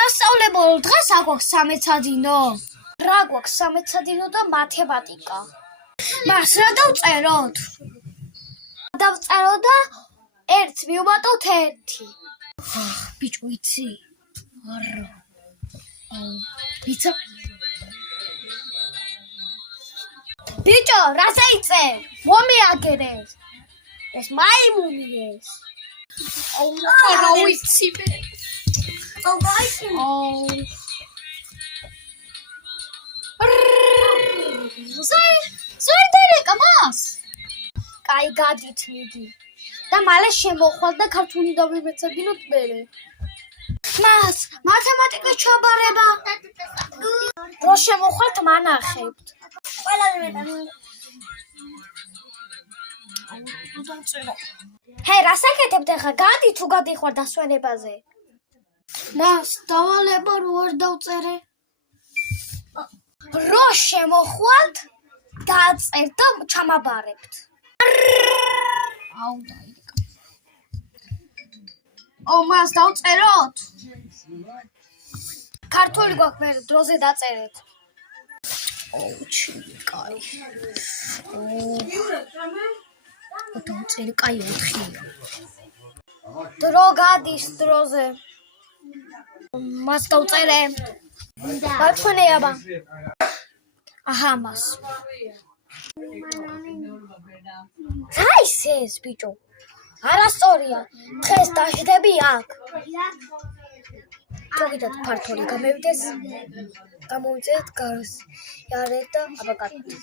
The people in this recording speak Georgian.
მასწავლებელო, დღეს არ გვაქვს სამეცადინო? რა გვაქვს სამეცადინო და მათემატიკა. მას რა დავწეროთ? დავწერო და 1 მივუმატოთ 1. ბიჭო, იცი? არა. იცი? ბიჭო, რა საიწერ? მომიაგერე. ეს მაიმუნი ეს. რა ვიცი მე. ზარდერეკა მას. კაი, გადით მიდი. და მალე შემოხვალ და ქართული დავიმეცადინოთ მერე. მას, მათემატიკის ჩაბარება. რო შემოხვალთ მანახებთ. ჰე, რა საკეთებთ ახლა? გადი თუ გადიხარ დასვენებაზე. მას დავალება რო არ დავწერე. რო შემოხვალთ, დაწერ და ჩამაბარებთ. მას დავწეროთ? ქართული გვაქვს მე დროზე დაწერეთ. კაი. დავწერე, კაი 4-ია. დრო გადის დროზე. მას დავწერე. ბატონეაბა. აჰა, მას. რა ის ეს, ბიჭო? არასწორია. დღეს დაждები აქ. ჯოგითად ფართორი გამევიდეს. გამოვიწერეთ გარს. იარეთ და აბა კატეთ.